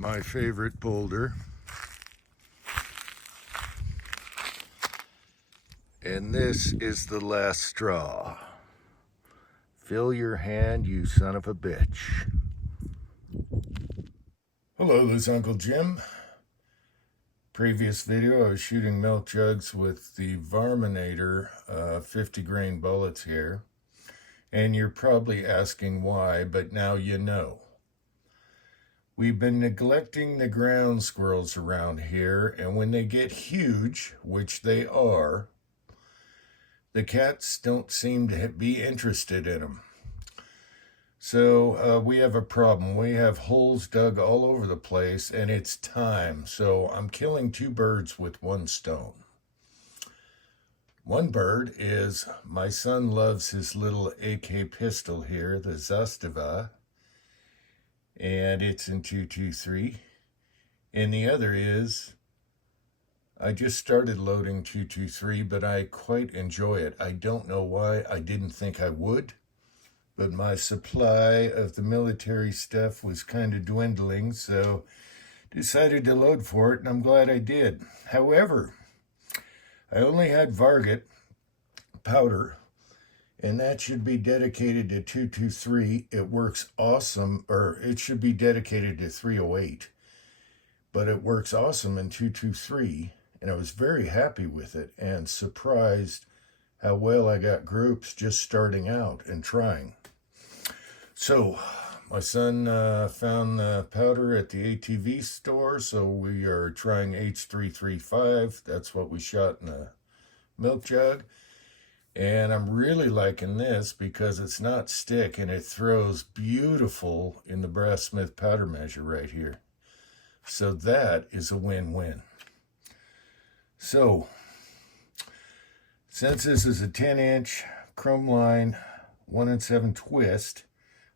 my favorite boulder. And this is the last straw. Fill your hand, you son of a bitch. Hello, this is Uncle Jim. Previous video, I was shooting milk jugs with the Varminator 50 grain bullets here. And you're probably asking why, but now you know. We've been neglecting the ground squirrels around here, and when they get huge, which they are, the cats don't seem to be interested in them. So we have a problem. We have holes dug all over the place, and it's time. So I'm killing two birds with one stone. One bird is, my son loves his little AK pistol here, the Zastava, and it's in 223. And the other is, I just started loading 223, but I quite enjoy it. I don't know why. I didn't think I would, but my supply of the military stuff was kind of dwindling, so decided to load for it, and I'm glad I did. However, I only had Varget powder, and that should be dedicated to 223. It works awesome, or it should be dedicated to 308, but it works awesome in 223, and I was very happy with it and surprised how well I got groups just starting out and trying. So my son found the powder at the ATV store, so we are trying H335. That's what we shot in the milk jug. And I'm really liking this because it's not stick and it throws beautiful in the brass smith powder measure right here. So that is a win-win. So, since this is a 10-inch chrome line 1-in-7 twist,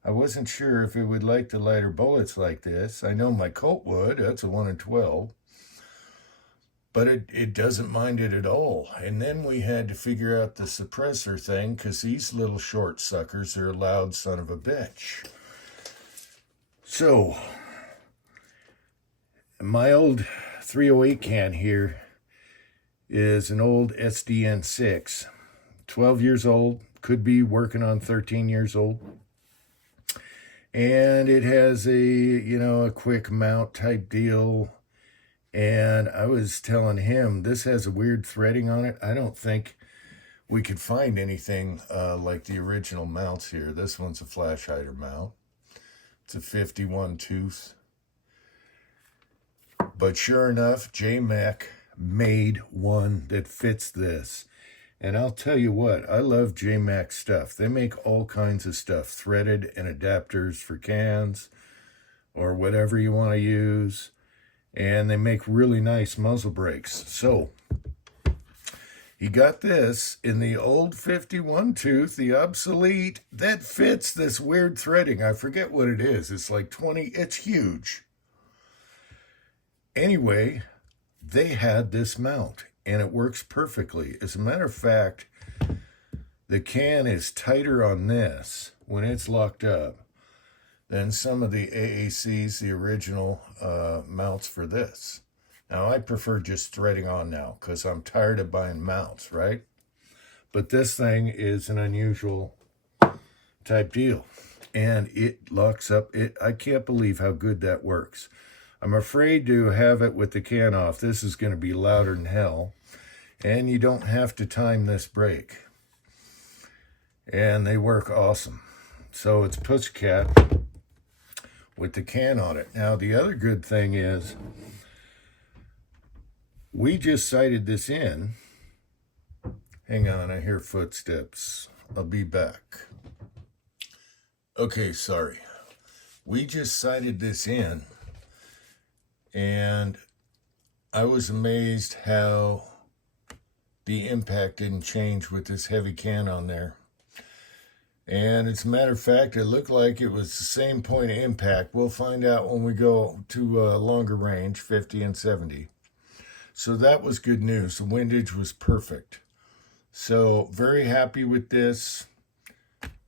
I wasn't sure if it would like the lighter bullets like this. I know my Colt would, that's a 1-in-12. But it doesn't mind it at all. And then we had to figure out the suppressor thing, because these little short suckers are a loud son of a bitch. So, my old 308 can here is an old SDN6. 12 years old, could be working on 13 years old. And it has a quick mount type deal. And I was telling him, this has a weird threading on it. I don't think we could find anything like the original mounts here. This one's a flash hider mount. It's a 51 tooth. But sure enough, J-Mac made one that fits this. And I'll tell you what, I love J-Mac stuff. They make all kinds of stuff, threaded and adapters for cans or whatever you want to use. And they make really nice muzzle brakes. So, he got this in the old 51 tooth, the obsolete, that fits this weird threading. I forget what it is. It's like 20, it's huge. Anyway, they had this mount, and it works perfectly. As a matter of fact, the can is tighter on this when it's locked up than some of the AACs, the original mounts for this. Now, I prefer just threading on now because I'm tired of buying mounts, right? But this thing is an unusual type deal. And it locks up. I can't believe how good that works. I'm afraid to have it with the can off. This is going to be louder than hell. And you don't have to time this brake. And they work awesome. So it's Pussycat with the can on it. Now, the other good thing is, we just sighted this in. Hang on, I hear footsteps. I'll be back. Okay, sorry. We just sighted this in, and I was amazed how the impact didn't change with this heavy can on there. And as a matter of fact, it looked like it was the same point of impact. We'll find out when we go to a longer range, 50 and 70. So that was good news. The windage was perfect. So very happy with this.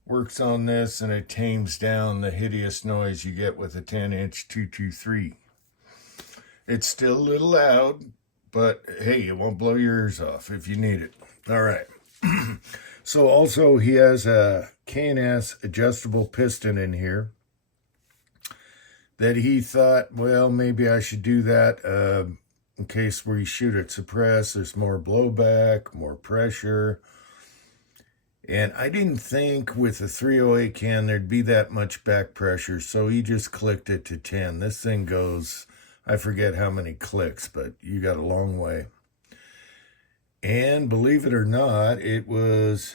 Works on this, and it tames down the hideous noise you get with a 10-inch 223. It's still a little loud, but hey, it won't blow your ears off if you need it. All right. So also he has a K&S adjustable piston in here that he thought, well, maybe I should do that in case we shoot it suppressed. There's more blowback, more pressure. And I didn't think with a 308 can there'd be that much back pressure, so he just clicked it to 10. This thing goes, I forget how many clicks, but you got a long way. And believe it or not, it was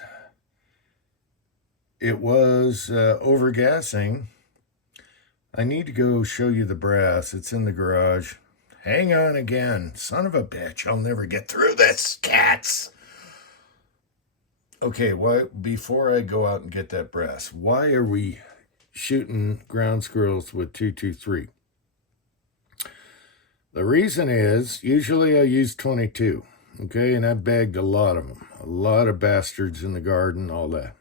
overgassing. I need to go show you the brass. It's in the garage. Hang on again. Son of a bitch, I'll never get through this, cats. Okay, before I go out and get that brass, why are we shooting ground squirrels with 223? The reason is, usually I use 22, okay, and I bagged a lot of them. A lot of bastards in the garden, all that.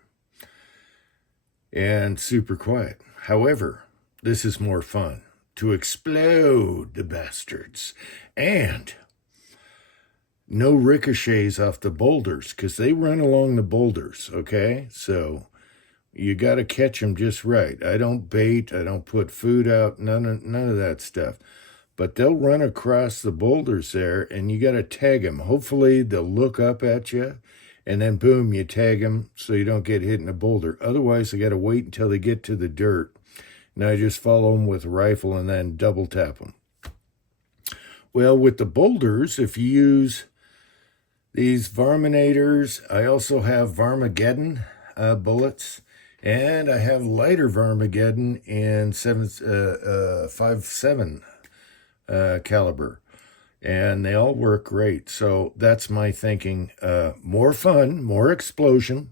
And super quiet. However, this is more fun. To explode the bastards. And no ricochets off the boulders, because they run along the boulders, okay? So you got to catch them just right. I don't bait. I don't put food out. None of that stuff. But they'll run across the boulders there, and you got to tag them. Hopefully, they'll look up at you, and then, boom, you tag them so you don't get hit in a boulder. Otherwise, I got to wait until they get to the dirt, and I just follow them with a rifle and then double tap them. Well, with the boulders, if you use these Varminators, I also have Varmageddon bullets, and I have lighter Varmageddon in 5.7 caliber, and they all work great. So that's my thinking. More fun, more explosion,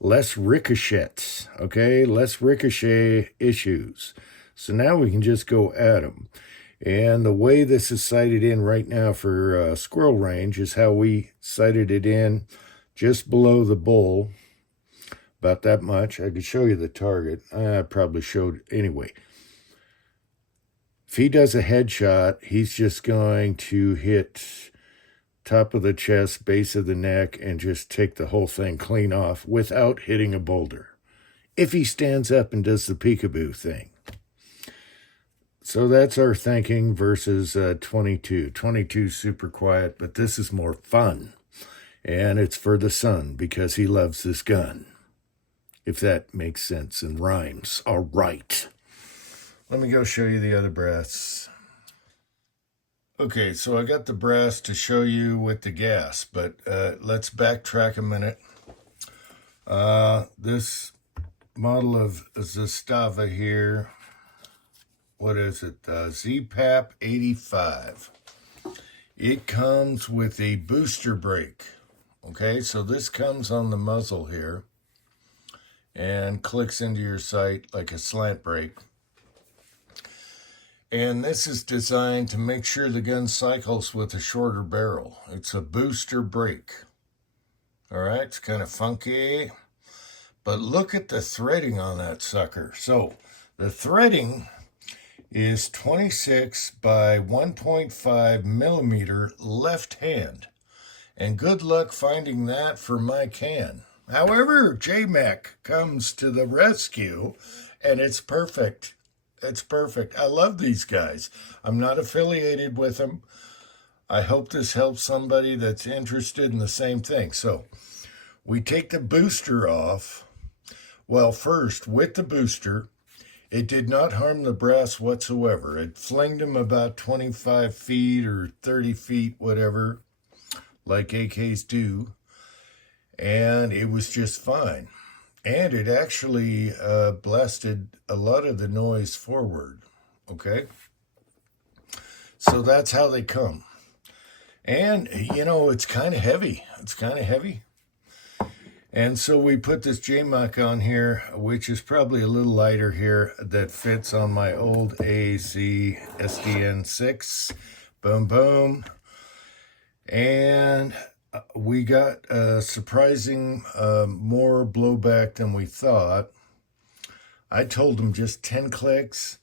less ricochets, okay? Less ricochet issues. So now we can just go at them. And the way this is sighted in right now for squirrel range is how we sighted it in just below the bull, about that much. I could show you the target. I probably showed anyway. If he does a headshot, he's just going to hit top of the chest, base of the neck, and just take the whole thing clean off without hitting a boulder. If he stands up and does the peekaboo thing. So that's our thinking versus 22. 22 super quiet, but this is more fun. And it's for the son because he loves this gun. If that makes sense and rhymes. All right. Let me go show you the other brass. Okay, so I got the brass to show you with the gas, but let's backtrack a minute. This model of Zastava here, what is it? ZPAP 85. It comes with a booster brake. Okay, so this comes on the muzzle here and clicks into your sight like a slant brake. And this is designed to make sure the gun cycles with a shorter barrel. It's a booster brake. All right, it's kind of funky. But look at the threading on that sucker. So the threading is 26 by 1.5 millimeter left hand. And good luck finding that for my can. However, JMac comes to the rescue, and it's perfect. It's perfect. I love these guys. I'm not affiliated with them. I hope this helps somebody that's interested in the same thing. So we take the booster off. Well, first, with the booster, it did not harm the brass whatsoever. It flinged them about 25 feet or 30 feet, whatever, like AKs do. And it was just fine. And it actually blasted a lot of the noise forward, okay? So that's how they come. And, you know, it's kind of heavy. It's kind of heavy. And so we put this JMac on here, which is probably a little lighter here, that fits on my old AAC SDN6. Boom, boom. And we got surprising more blowback than we thought. I told them just 10 clicks,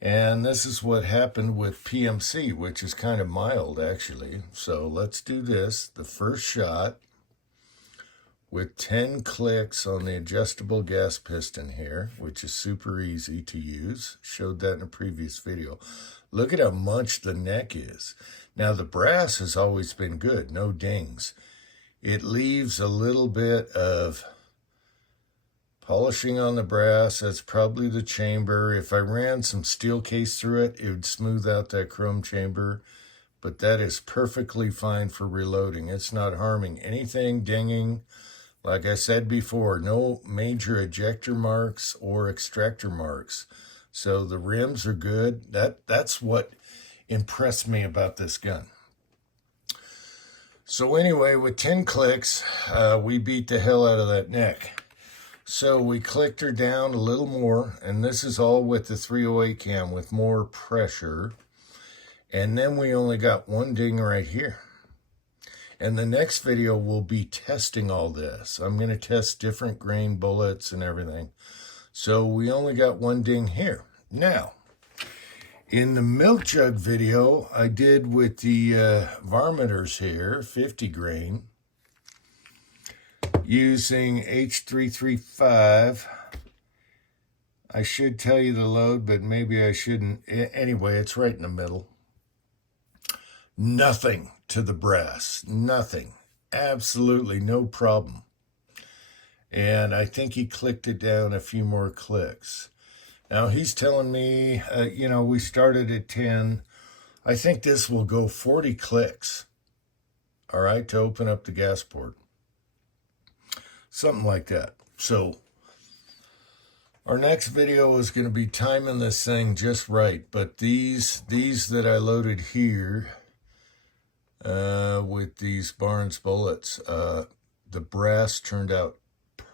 And this is what happened with PMC, which is kind of mild, actually. So let's do this. The first shot with 10 clicks on the adjustable gas piston here, which is super easy to use. Showed that in a previous video. Look at how much the neck is. Now, the brass has always been good, no dings. It leaves a little bit of polishing on the brass. That's probably the chamber. If I ran some steel case through it, it would smooth out that chrome chamber. But that is perfectly fine for reloading. It's not harming anything, dinging. Like I said before, no major ejector marks or extractor marks. So the rims are good. That's what impressed me about this gun. So anyway, with 10 clicks, we beat the hell out of that neck. So we clicked her down a little more, and this is all with the 308 cam with more pressure. And then we only got one ding right here. And the next video will be testing all this. I'm going to test different grain bullets and everything. So we only got one ding here. Now, in the milk jug video I did with the varmiters here, 50 grain, using H335. I should tell you the load, but maybe I shouldn't. Anyway, it's right in the middle. Nothing to the brass. Nothing. Absolutely no problem. And I think he clicked it down a few more clicks. Now he's telling me, we started at 10. I think this will go 40 clicks. All right, to open up the gas port. Something like that. So our next video is going to be timing this thing just right. But these that I loaded here with these Barnes bullets, the brass turned out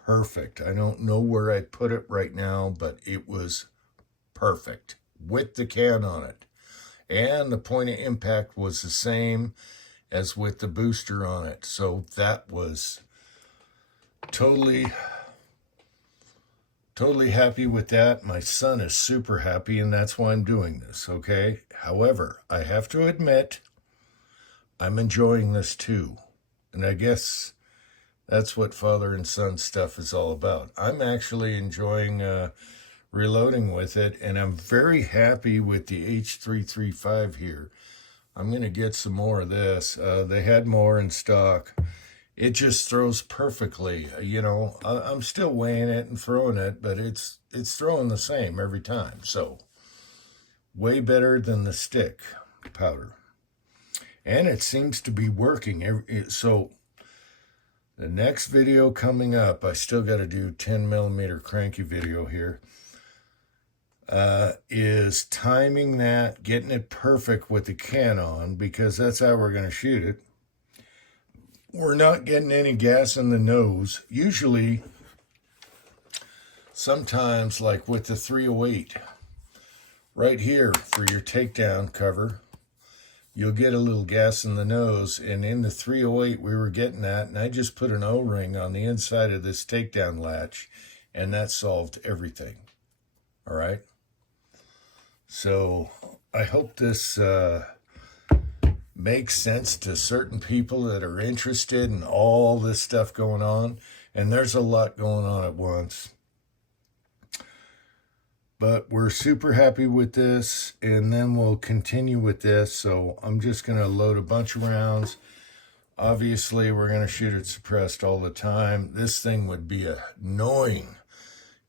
perfect. I don't know where I'd put it right now, but it was perfect with the can on it. And the point of impact was the same as with the booster on it. So that was totally happy with that. My son is super happy, and that's why I'm doing this, okay? However, I have to admit, I'm enjoying this too. And I guess that's what father and son stuff is all about. I'm actually enjoying reloading with it, and I'm very happy with the H335 here. I'm going to get some more of this. They had more in stock. It just throws perfectly. I'm still weighing it and throwing it, but it's throwing the same every time. So way better than the stick powder. And it seems to be working. So the next video coming up, I still got to do 10 millimeter cranky video here, is timing that, getting it perfect with the can on, because that's how we're going to shoot it. We're not getting any gas in the nose. Usually, sometimes, like with the 308, right here for your takedown cover, you'll get a little gas in the nose. And in the 308, we were getting that, and I just put an O-ring on the inside of this takedown latch, and that solved everything. All right? So I hope this makes sense to certain people that are interested in all this stuff going on. And there's a lot going on at once. But we're super happy with this, and then we'll continue with this. So I'm just going to load a bunch of rounds. Obviously, we're going to shoot it suppressed all the time. This thing would be annoying.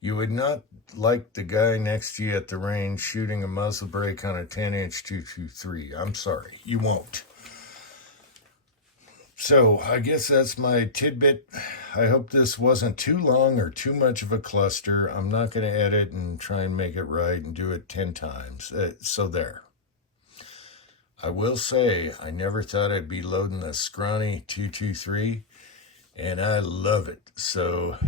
You would not like the guy next to you at the range shooting a muzzle brake on a 10-inch 223. I'm sorry, you won't. So I guess that's my tidbit. I hope this wasn't too long or too much of a cluster. I'm not going to edit and try and make it right and do it 10 times. So there. I will say, I never thought I'd be loading a scrawny 223, and I love it. So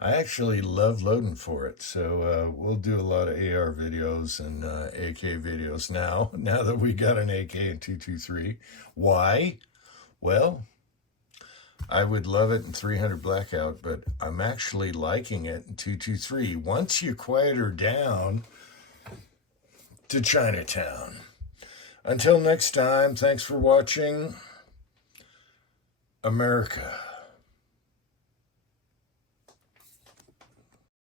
I actually love loading for it. So we'll do a lot of AR videos and AK videos now that we got an AK and 223. Why? Well, I would love it in 300 blackout, but I'm actually liking it in 223. Once you quiet her down, to Chinatown. Until next time, thanks for watching. America.